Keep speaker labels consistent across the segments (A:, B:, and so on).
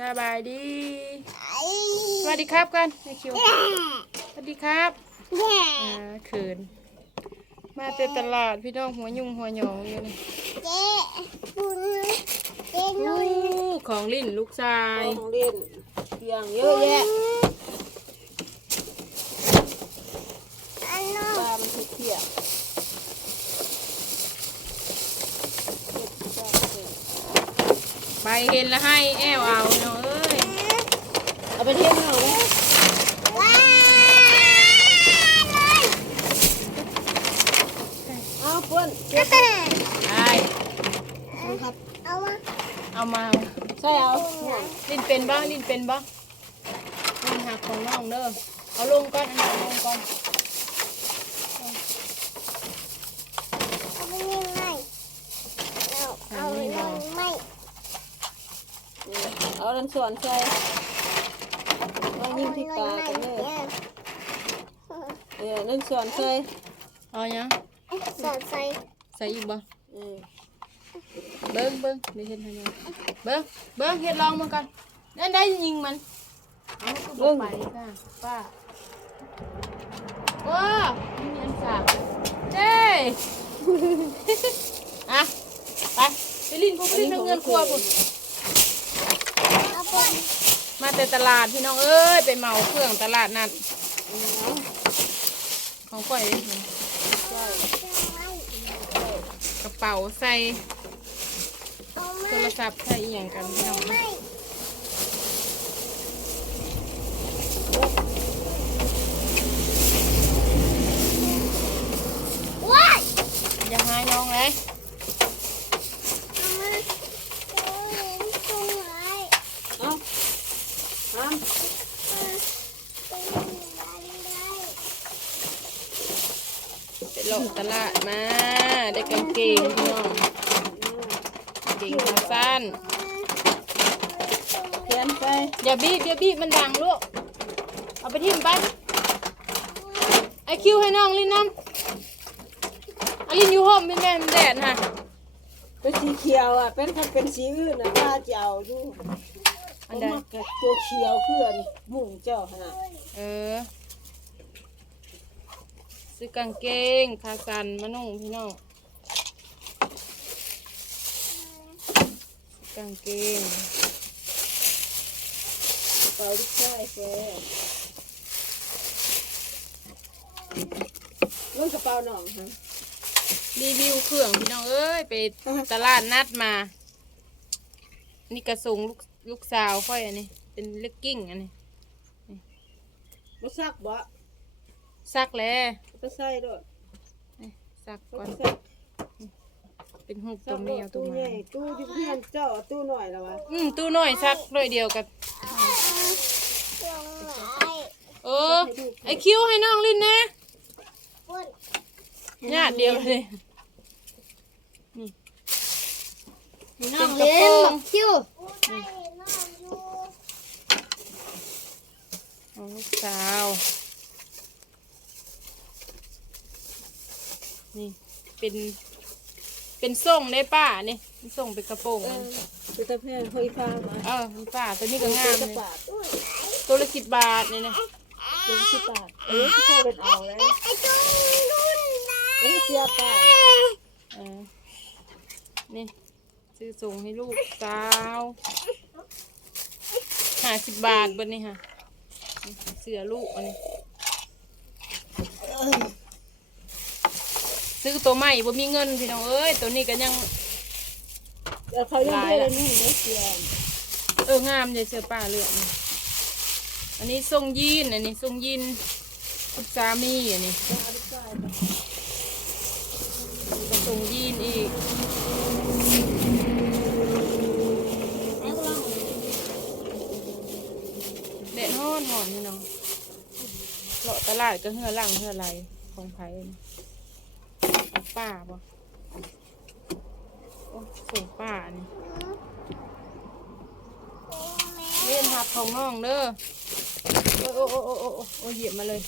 A: สบายดี สวัสดีครับกันไอคิว สวัสดีครับอ่าเขิน มาเตตลาดพี่น้องหัวยุ่งหัวหยองอยู่นี่
B: เจ๊บุญเจ๊
A: อู้
B: นุ้ย
A: ของลิ้นลูกชาย
C: ของเล่นเตียงเยอะแยะ
B: อันน้อง
C: ปลามันทุกเที่ยง
A: ไปเห็นแล้วให้แอวเอาเนาะเอ้ย
C: เอาไปเที่ยวหน่อยไหม
B: ว้าเลย
C: เอาเพื่อน
B: เจ๊
A: ไป
C: ครับ
B: เอามา
A: เอามา
C: ใช่เอา
A: ลิ้นเป็นบ้างลิ้นเป็นบ้างลิ้นหักของน้องเด้อเอาลงก่อนอันนี้เอาลงก่อน
B: เอาไปยังไงเอาเอายังไม่
C: เอาดันส่วนใส่เอายิ่งที่ปลากันเลยเออนึ่งส่วนใส่
A: เอายัง
B: สอดใส่
A: ใส่อีกบ่
C: เออ
A: เบิ้งเบิ้งเดี๋ยวเห็นทำไงเบิ้งเบิ้งเห็ดลองมันกันนั่นได้ยิงมันเอามันก็บอกไปค่ะป้าว้ามีอันสาบเจ้อะไปไปลินพวกไปลินเอาเงินครัวพุ่น
B: เอาไป
A: มาแต่ตลาดพี่น้องเอ้ยไปเหมาเครื่องตลาดนัดของก่อยนี่กระเป๋าใส่
B: เอา
A: โท
B: มาร
A: ศัพท์ใส่อหย่างกันพี่น้อง
B: ไม่ว้าย
A: อย่าหายน้องเลย
B: เอามาเอาเห็นตรงไหน
C: เอาห้าม
B: ตรงไหนได้
A: ไปหลอกตลาดมา ได้กางเกงพี่น้องกางเกงขาสั้น
C: เขียนไป
A: อย่าบีบอย่าบีบมันดังลูก เอาไปทิ่มไป ไอคิวให้น้องลินน้ำอาลินอยู่ห้องเป็นแม่มันแดดฮะ
C: เป็นสีเขียวอะ เป็นคันเป็นสีอื่นนะป้าจะเอาดู
A: อั
C: อั
A: น
C: น
A: ใด
C: มักกับตัวเขียวเพื่อนหมุ่งเจ้าขนาด
A: เออ ซื้อกางเกงขาสั้นมานุ่งพี่น้องกางเกง
C: เป่าลูกชายแฟลงกระเป๋าหน่องฮะ
A: รีวิวเครื่องพี่น้องเอ้ยไปตลาดนัดมา นี่กระสุงลูกลูกสาวค่อยอันนี้ เป็นเลกกิ้งอันนี้
C: บ่ซักบ่
A: ซักแล้ว
C: ก็ใส่ด้วย
A: นี่ซัก
C: ก็
A: ก่อน
C: ใส่
A: เป็นหูป
C: ซั
A: ตัว
C: ก
A: แม
C: ด้วย
A: วตัว
C: ตู้
A: ห
C: ให
A: มา
C: ญ่ตู้ที่เพื่อนเจ้าเอาตู้หน่อยแล้ววะ
A: อืมตู้น้อยซักด้วยเดียวกัน
B: ตรงไหน
A: เออ ไอคิวให้น้องลินนะ
B: อ้วน
A: ญาติเดียวเลย
B: น้องเล่นบักคิว
A: ของลูกสาว นี่เป็น เป็นส่งได้ป้านี่เป็นส่งเป็นกระโปรง
C: เอ
A: มัน
C: อคือตะเพียนเฮ้ยฟ้ามา
A: เออมีป้าตัวนี้ก็งาม
C: จะ
A: เลย
C: ปาด
A: ตัวละสิบบาทนี่นะ
C: เป็นสิบบาทเออที่เข้าเป็นเอาแล้ว
B: ไอ้จุงรุ่นนะ
C: เออเสียปาด
A: เออนี่ซื้อส่งให้ลูกสาวห้าสิบบาทบนนี่ค่ะนี่เสือลูกอันนี้ ซื้อตัวใหม่บ่มีเงินพี่น้องเอ้ยตัวนี้ก็ยัง
C: เดี๋ยวเขายังไม่ได้นี่ไม่เสีย
A: เอองามเลยเสื้อป้าเหลืองนี่อันนี้ทรงยีนอันนี้ทรงยีนคุณสามีอันนี้อันนี้ก็ทรงยีนอีกแดดฮ้อนหอนพี่น้องเลาะตลาดก็เหือหลังเหือไหลของไผ่นี่ ของป้าบ่โอ้ของป้านี่เล่นหับของน้องเด้อ โอ้โอ้โอ้โอ้โอ้โอ้เหยียบมาเลย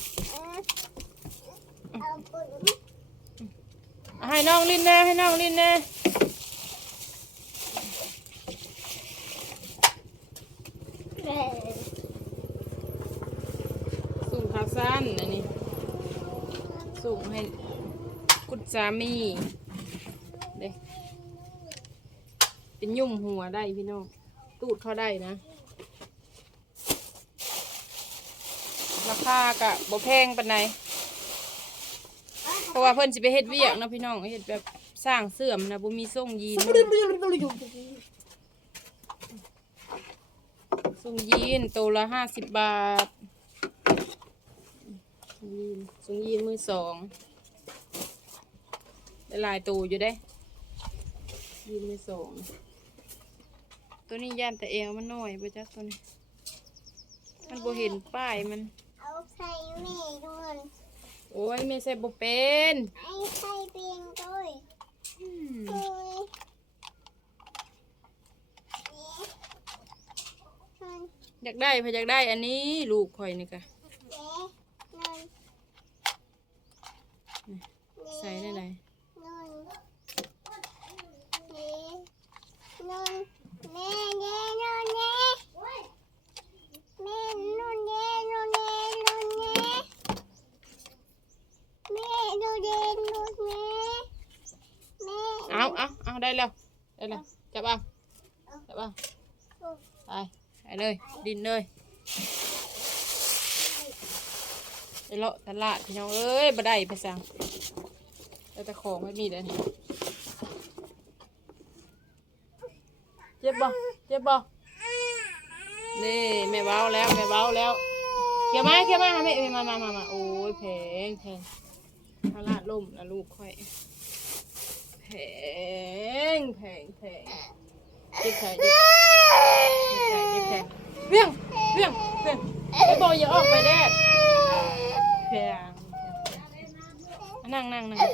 A: ให้น้องลินแน่ให้น้องลินแน่สูงขาสั้นอันนี้สูงให้ สามีเด้เป็นยุ่มหัวได้พี่น้อง ตูดเขาได้นะ ราคากะบ่แพงปานใดเพราะว่าเพิ่นสิไปเฮ็ดเวียกเนาะพี่น้องเฮ็ดแบบสร้างเสื่อมนะบ่มีทรงยีนเนาะทรงยีนตัวละห้าสิบบาทยีนทรงยีนมือสอง ได้หลายตัวอยู่ได้ยีนมือสองตัวนี้ย่านแต่เอวมันน้อยไปจักตัวนี้ มันบ่เห็นป้ายมัน
B: เอาใส่แม่ด้วย
A: โอ้ยไม่ใส่บ่เป็น
B: ไอ้ใส่เปียงด้วย
A: อืม
B: โอ้ยนั่น
A: อยากได้พะอยากได้อันนี้ลูกข่อยนี่กะ
B: เจ๊นั่น
A: ใส่ได้ไหน
B: นั่นเจ๊นั่นแม่เจ๊นั่นเจ๊แม่นั่นเจ๊นั่นเจ๊นั่นเจ๊แม่นั่นเจ๊นั่นเจ๊แม่
A: เอาเอาเอาได้ แล้วได้แล้วจับเอาจับเอาไปไปเลยดินเลยไปเลาะตลาดพี่น้องเอ้ยบ่ได้ไปสั่งแต่แต่ของไม่มีเลยเจ็บบ่เจ็บบ่นี่แม่เว้าแล้วแม่เว้าแล้วเขี่ยมาเขี่ยมาหาแม่มามามามาโอ้ยแพงแพงตลาดล่มนะลูกค่อยแพง แพงแพงเจ็บใจเจ็บใจเจ็บใจเวี่ยงเวี่ยงเวี่ยงไอ้บอยอย่าออกไปแดดแพงแพงนั่งนั่งนั่งอย่า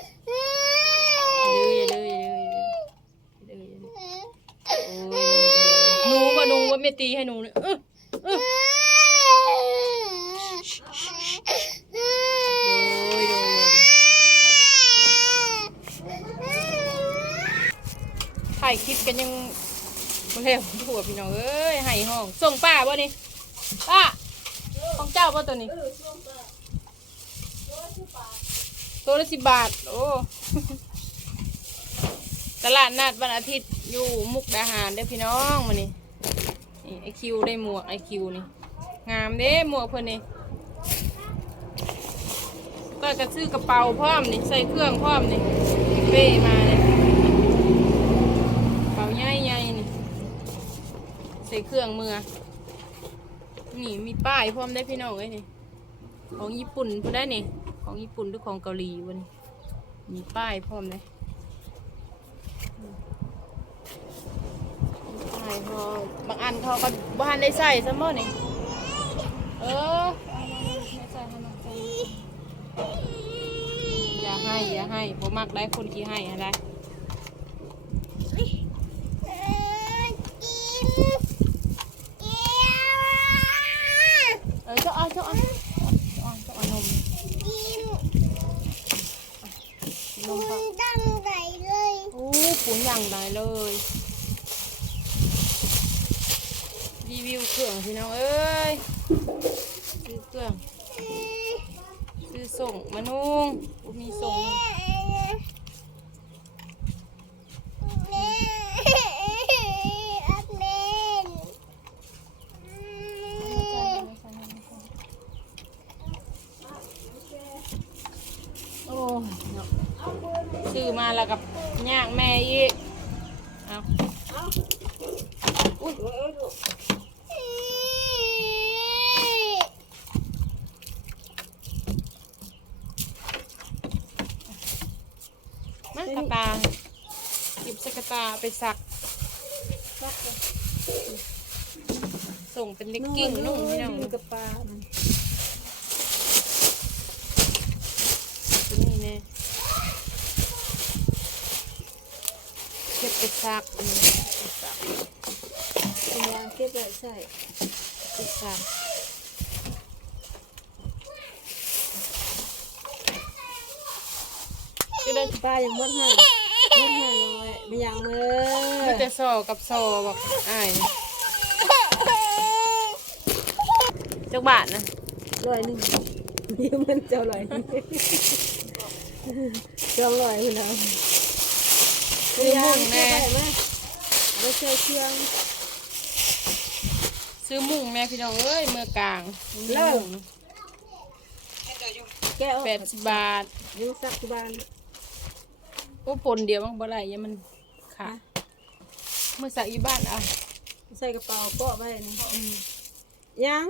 A: ดื้ออย่าดื้ออย่าดื้ออย่าดื้ออย่าดื้ออย่าดื้อโอ้ยหนูว่าหนูว่าไม่ตีให้หนูเนี่ยเออเออโดยโดยโดย ถ่ายคลิปกันยังมาเร็วถั่วพี่น้องเอ้ยให้ห้อง ส่งป้าบ่นี่ป้าของเจ้าบ่ตัวนี้ตัวละสิบบาท โอ้ตลาดนัดวันอาทิตย์อยู่มุกดาหารเด้อพี่น้องมานี่ไอคิวได้หมวกไอคิวนี่ งามเด้หมวกเพิ่นนี่ก็จะซื้อกระเป๋าพร้อมนี่ใส่เครื่องพร้อมนี่เป้มาเนี่ยกระเป๋าใหญ่ๆนี่ ใส่เครื่องมือนี่มีป้ายพร้อมได้พี่น้องเอ้ยนี่ของญี่ปุ่นพอได้นี่ของญี่ปุ่นหรือของเกาหลีวันมีป้ายพร้อมเลยป้ายพร้อมบางอันเขาก็บ้านได้ใส่ซะมั้นี่เออไม่ใส่อย่าให้อย่าให้ผมมักได้คนที่ให้อะไร
B: เอ้ยกินเอียว
A: เออเจ้าเอาเจ้าเอาเจ้าเอาเจ้าเอานม
B: กิน
A: นมครับ
B: ตั้งใจเลย
A: โอ้ปุ๋นอย่างไรเลย รีวิวเครื่องพี่น้องเอ้ยซื้อเครื่อง ซื้อ ส่งมานุงบ่มีส่งโอ้ซื้อมาแล้วกับยางแม่อีกเอาอุ้ยมากระตาหยิบสกระตาไปสัก ส่งเป็นเล็กกิ้งนุ่งพี่น้อง
C: อยู่กับปลามัน
A: ตัวนี้เนี่ยเก็บไปซักอันนี้ไปซัก
C: เป็นยางเก็บไว้ใส่
A: ไปซัก
C: ก็ได้ปลาอย่างมดให้ มดให้เลยไม่ยางมื
A: มี
C: อ
A: แต่ซอกับซอบอกอ้ายจักบาทนะ
C: ร้อยหนึ่งยืมมันเจ้าลอยเจ้าลอยคุณเอา
A: ซื้อมุ้งแน่
C: ได้ไหมเอาไปใส่เครื่อง
A: ซื้อมุ้งแม่พี่น้องเอ้ยเมื่อกลาง
C: เลิกแก้ว
A: แปดสิบบาท
C: ยังสักที่บ้าน
A: โอ้ปนเดียวมันบ่ไรยังมัน ขาดเมื่อสักอีบ้านเอา
C: ใส่กระเป๋าเปาะไว้นี่ยัง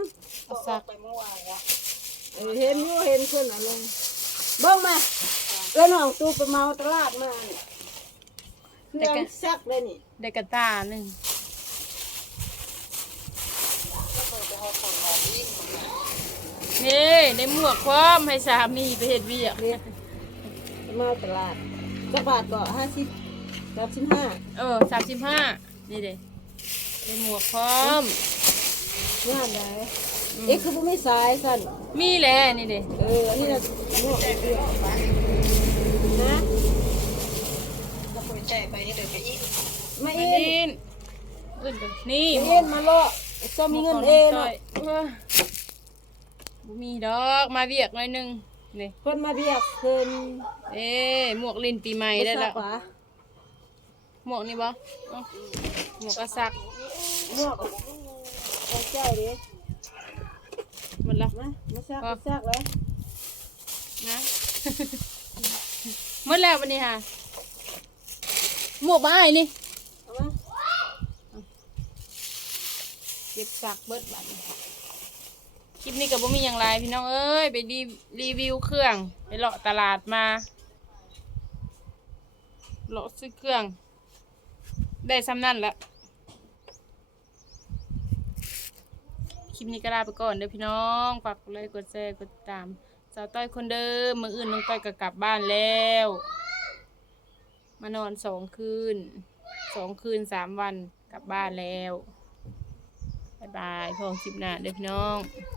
A: เอาสัก
C: เออเห็นอยู่เห็นเพื่อนเอาลงเบิ่งมาเอ้ยน้องตูไปเมาตลาดมานี่เครื่องซักเลยนี่
A: ได้กระตาหนึ่งนี่ได้หมวกพร้อมให้สามีไปเห็ดเวียก
C: เนี่ยไปเมาตลาดจะบาทก็ห้าสิบ สามสิบห้า
A: เออสามสิบห้านี่เด้ได้หมวกพร้อม
C: งานไหนเอ๊ะคือบ่ไม่สายสั่น
A: มีแหละนี่เด้
C: เอออันนี้นะหมวกเดียวนะ
D: แล้วคุยใจไปนี่เดี๋ยวจะอีก
C: มา
A: มา
C: เอ็
A: ดิ
C: น
A: นอื่นกันนี่
C: เอ็นมาเลาะจะมีเงินเอ็น
A: หมวกของน้องจ้อยเออบ่มีดอกมาเวียกหน่อยหนึงนี่
C: เพิ่นมาเบียกเพิ่น
A: เอ๊หมวกลินปีใหม่ได้แล้ว
C: บ่ทราบา
A: หมวกนี่บ่เอ้าหมวกกระซัก
C: หมวกของเจ้าดิ
A: หมันละ
C: มามาซักมาซักเลย
A: นะหมดแล้ววันนี้ค่ะหมวกบ้ายนี่
C: เอามา
A: เก็บซักเบิดบัดนี้คลิปนี้ก็บ่มีอย่างไรพี่น้องเอ้ย ไปรีรีวิวเครื่อง ไปเลาะตลาดมาเลาะซื้อเครื่อง ได้ซ้ำนั่นละคลิปนี้ก็ลาไปก่อนเด้อพี่น้องฝากกดไลค์กดแชร์กดติดตามสาวต้อยคนเดิมมืออื่นน้องต้อยก็กลับบ้านแล้ว มานอนสองคืนสองคืนสามวันกลับบ้านแล้วบายบายพอคลิปหน้าเด้อพี่น้อง